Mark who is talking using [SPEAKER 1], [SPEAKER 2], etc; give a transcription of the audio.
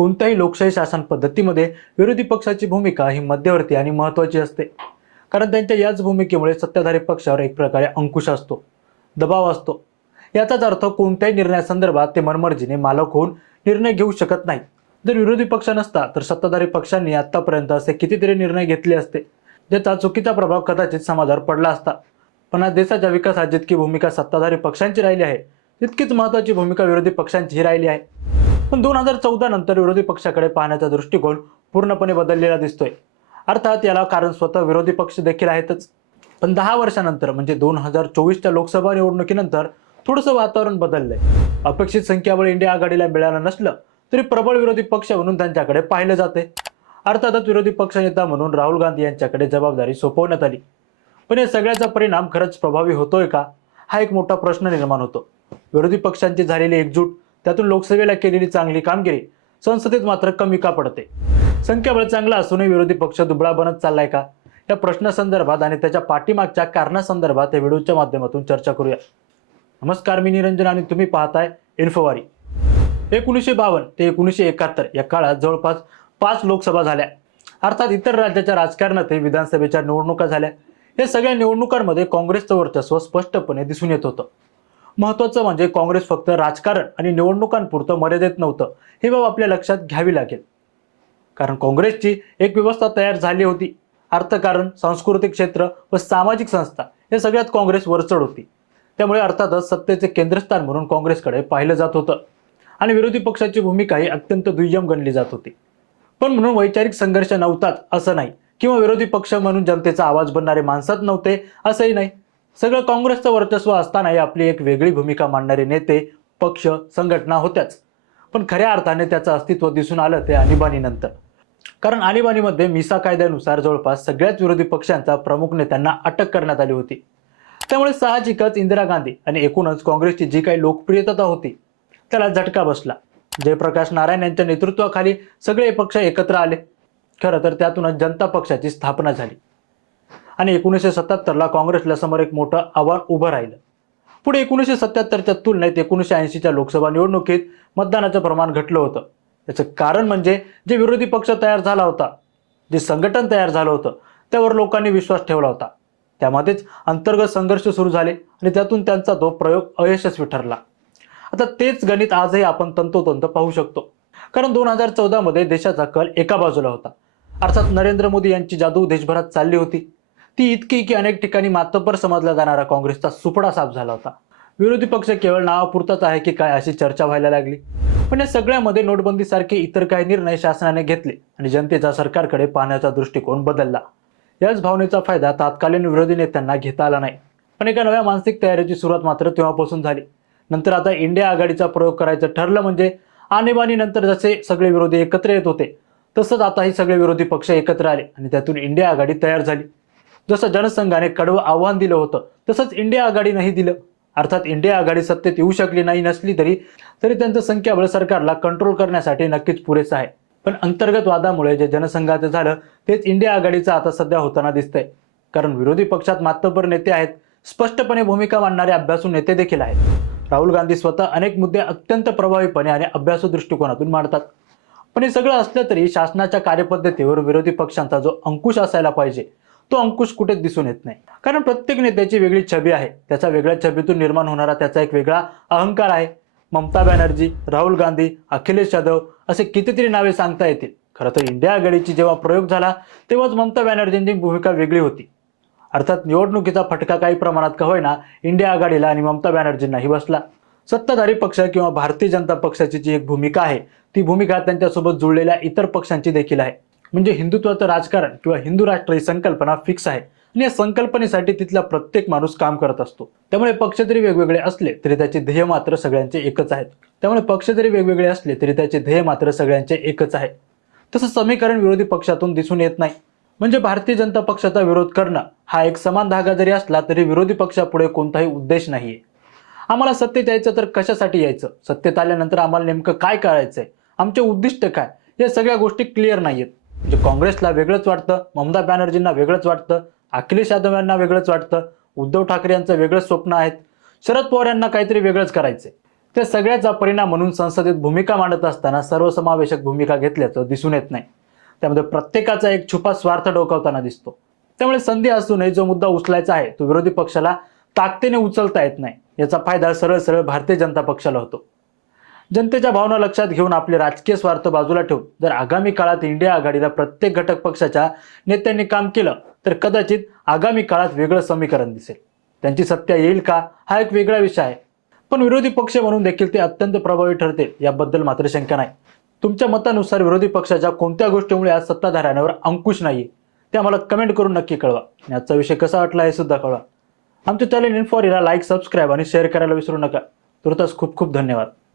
[SPEAKER 1] कोणत्याही लोकशाही शासन पद्धतीमध्ये विरोधी पक्षाची भूमिका ही मध्यवर्ती आणि महत्त्वाची असते. कारण त्यांच्या याच भूमिकेमुळे सत्ताधारी पक्षावर एक प्रकारे अंकुश असतो दबाव असतो. याचाच अर्थ कोणत्याही निर्णयासंदर्भात ते मनमर्जीने मालक होऊन निर्णय घेऊ शकत नाही. जर विरोधी पक्ष नसता तर सत्ताधारी पक्षांनी आतापर्यंत असे कितीतरी निर्णय घेतले असते ज्याचा चुकीचा प्रभाव कदाचित समाजावर पडला असता. पण आज देशाच्या विकासात जितकी भूमिका सत्ताधारी पक्षांची राहिली आहे तितकीच महत्त्वाची भूमिका विरोधी पक्षांचीही राहिली आहे. पण दोन हजार चौदा नंतर विरोधी पक्षाकडे पाहण्याचा दृष्टिकोन पूर्णपणे बदललेला दिसतोय. अर्थात याला कारण स्वतः विरोधी पक्ष देखील आहेतच. पण दहा वर्षानंतर म्हणजे दोन हजार चोवीसच्या लोकसभा निवडणुकीनंतर थोडंसं वातावरण बदललंय. अपेक्षित संख्याबळ इंडिया आघाडीला मिळालं नसलं तरी प्रबळ विरोधी पक्ष म्हणून त्यांच्याकडे पाहिलं जाते. अर्थातच विरोधी पक्षनेता म्हणून राहुल गांधी यांच्याकडे जबाबदारी सोपवण्यात आली. पण या सगळ्याचा परिणाम खरंच प्रभावी होतोय का? हा एक मोठा प्रश्न निर्माण होतो. विरोधी पक्षांची झालेली एकजूट त्यातून लोकसभेला केलेली चांगली कामगिरी संसदेत मात्र कमी का पडते? संख्याबळ चांगला असूनही विरोधी पक्ष दुबळा बनत चाललाय का? या प्रश्नासंदर्भात आणि त्याच्या पाठीमागच्या कारणासंदर्भात या व्हिडिओच्या माध्यमातून चर्चा करूया. नमस्कार मी निरंजन आणि तुम्ही पाहताय इन्फोवारी. एकोणीसशे बावन्न ते एकोणीसशे एकाहत्तर या काळात जवळपास पाच लोकसभा झाल्या. अर्थात इतर राज्याच्या राजकारणातही विधानसभेच्या निवडणुका झाल्या. या सगळ्या निवडणुकांमध्ये काँग्रेसचं वर्चस्व स्पष्टपणे दिसून येत होतं. महत्त्वाचं म्हणजे काँग्रेस फक्त राजकारण आणि निवडणुकांपुरतं मर्यादित नव्हतं. हे बाब आपल्या लक्षात घ्यावी लागेल. कारण काँग्रेसची एक व्यवस्था तयार झाली होती. अर्थकारण सांस्कृतिक क्षेत्र व सामाजिक संस्था हे सगळ्यात काँग्रेस वरचढ होती. त्यामुळे अर्थातच सत्तेचे केंद्रस्थान म्हणून काँग्रेसकडे पाहिलं जात होतं. आणि विरोधी पक्षाची भूमिका ही अत्यंत दुय्यम गणली जात होती. पण म्हणून वैचारिक संघर्ष नव्हताच असं नाही. किंवा विरोधी पक्ष म्हणून जनतेचा आवाज बनणारे माणसात नव्हते असंही नाही. सगळं काँग्रेसचं वर्चस्व असतानाही आपली एक वेगळी भूमिका मांडणारे नेते पक्ष संघटना होत्याच. पण खऱ्या अर्थाने त्याचं अस्तित्व दिसून आलं ते आणीबाणीनंतर. कारण आणीबाणीमध्ये मिसा कायद्यानुसार जवळपास सगळ्याच विरोधी पक्षांचा प्रमुख नेत्यांना अटक करण्यात आली होती. त्यामुळे साहजिकच इंदिरा गांधी आणि एकूणच काँग्रेसची जी काही लोकप्रियता होती त्याला झटका बसला. जयप्रकाश नारायण यांच्या नेतृत्वाखाली सगळे पक्ष एकत्र आले. खरं तर त्यातूनच जनता पक्षाची स्थापना झाली. आणि एकोणीसशे सत्याहत्तरला काँग्रेसला समोर एक मोठं आव्हान उभं राहिलं. पुढे एकोणीसशे सत्याहत्तरच्या तुलनेत एकोणीसशे ऐंशीच्या लोकसभा निवडणुकीत मतदानाचं प्रमाण घटलं होतं. याचं कारण म्हणजे जे विरोधी पक्ष तयार झाला होता जे संघटन तयार झालं होतं त्यावर लोकांनी विश्वास ठेवला होता. त्यामध्येच अंतर्गत संघर्ष सुरू झाले आणि त्यातून त्यांचा तो प्रयोग अयशस्वी ठरला. आता तेच गणित आजही आपण तंतोतंत पाहू शकतो. कारण दोन हजार चौदामध्ये देशाचा कल एका बाजूला होता. अर्थात नरेंद्र मोदी यांची जादू देशभरात चालली होती. ती इतकी की अनेक ठिकाणी मातब्बर समजला जाणारा काँग्रेसचा सुपडा साफ झाला होता. विरोधी पक्ष केवळ नावापुरताच आहे की काय अशी चर्चा व्हायला लागली. पण या सगळ्यामध्ये नोटबंदीसारखे इतर काही निर्णय शासनाने घेतले आणि जनतेचा सरकारकडे पाहण्याचा दृष्टिकोन बदलला. याच भावनेचा फायदा तात्कालीन विरोधी नेत्यांना घेता आला नाही. पण एका नव्या मानसिक तयारीची सुरुवात मात्र तेव्हापासून झाली. नंतर आता इंडिया आघाडीचा प्रयोग करायचं ठरलं म्हणजे आणीबाणीनंतर जसे सगळे विरोधी एकत्र येत होते तसंच आता हे सगळे विरोधी पक्ष एकत्र आले आणि त्यातून इंडिया आघाडी तयार झाली. जसं जनसंघाने कडवं आव्हान दिलं होतं तसंच इंडिया आघाडीनंही दिलं. अर्थात इंडिया आघाडी सत्तेत येऊ शकली नाही नसली तरी तरी त्यांचं संख्याबळ सरकारला कंट्रोल करण्यासाठी नक्कीच पुरेसं आहे. पण अंतर्गत वादामुळे जे जनसंघाचं झालं तेच इंडिया आघाडीचं आता सध्या होताना दिसतंय. कारण विरोधी पक्षात मातब्बर नेते आहेत स्पष्टपणे भूमिका मांडणारे अभ्यासू नेते देखील आहेत. राहुल गांधी स्वतः अनेक मुद्दे अत्यंत प्रभावीपणे आणि अभ्यासू दृष्टिकोनातून मांडतात. पण हे सगळं असलं तरी शासनाच्या कार्यपद्धतीवर विरोधी पक्षांचा जो अंकुश असायला पाहिजे तो अंकुश कुठेच दिसून येत नाही. कारण प्रत्येक नेत्याची वेगळी छबी आहे. त्याचा वेगळ्या छबीतून निर्माण होणारा त्याचा एक वेगळा अहंकार आहे. ममता बॅनर्जी राहुल गांधी अखिलेश यादव असे कितीतरी नावे सांगता येतील. खरं तर इंडिया आघाडीची जेव्हा प्रयोग झाला तेव्हाच ममता बॅनर्जींची भूमिका वेगळी होती. अर्थात निवडणुकीचा फटका काही प्रमाणात का होईना इंडिया आघाडीला आणि ममता बॅनर्जींनाही बसला. सत्ताधारी पक्ष किंवा भारतीय जनता पक्षाची जी एक भूमिका आहे ती भूमिका त्यांच्यासोबत जुळलेल्या इतर पक्षांची देखील आहे. म्हणजे हिंदुत्वाचं राजकारण किंवा हिंदू राष्ट्र ही संकल्पना फिक्स आहे. आणि या संकल्पनेसाठी तिथला प्रत्येक माणूस काम करत असतो. त्यामुळे पक्ष जरी वेगवेगळे असले तरी त्याचे ध्येय मात्र सगळ्यांचे एकच आहेत. त्यामुळे पक्ष जरी वेगवेगळे असले तरी त्याचे ध्येय मात्र सगळ्यांचे एकच आहे. तसं समीकरण विरोधी पक्षातून दिसून येत नाही. म्हणजे भारतीय जनता पक्षाचा विरोध करणं हा एक समान धागा जरी असला तरी विरोधी पक्षापुढे कोणताही उद्देश नाहीये. आम्हाला सत्तेत यायचं तर कशासाठी यायचं? सत्तेत आल्यानंतर आम्हाला नेमकं काय करायचंय? आमचे उद्दिष्ट काय? या सगळ्या गोष्टी क्लिअर नाहीयेत. म्हणजे काँग्रेसला वेगळंच वाटतं ममता बॅनर्जींना वेगळंच वाटतं अखिलेश यादव यांना वेगळंच वाटतं उद्धव ठाकरे यांचं वेगळंच स्वप्न आहेत. शरद पवार यांना काहीतरी वेगळंच करायचंय. त्या सगळ्याचा परिणाम म्हणून संसदेत भूमिका मांडत असताना सर्वसमावेशक भूमिका घेतल्याचं दिसून येत नाही. त्यामध्ये प्रत्येकाचा एक छुपा स्वार्थ डोकावताना दिसतो. त्यामुळे संधी असूनही जो मुद्दा उचलायचा आहे तो विरोधी पक्षाला ताकदीने उचलता येत नाही याचा फायदा सरळ सरळ भारतीय जनता पक्षाला होतो. जनतेच्या भावना लक्षात घेऊन आपले राजकीय स्वार्थ बाजूला ठेवून जर आगामी काळात इंडिया आघाडीला प्रत्येक घटक पक्षाच्या नेत्यांनी काम केलं तर कदाचित आगामी काळात वेगळं समीकरण दिसेल. त्यांची सत्ता येईल का? हा एक वेगळा विषय आहे. पण विरोधी पक्ष म्हणून देखील ते अत्यंत प्रभावी ठरते याबद्दल मात्र शंका नाही. तुमच्या मतानुसार विरोधी पक्षाच्या कोणत्या गोष्टीमुळे आज सत्ताधाऱ्यांवर अंकुश नाही ते आम्हाला कमेंट करून नक्की कळवा. आणि आजचा विषय कसा वाटला हे सुद्धा कळवा. आमच्या चॅनल इन्फॉरीला लाईक सबस्क्राईब आणि शेअर करायला विसरू नका. तुर्तास खूप खूप धन्यवाद.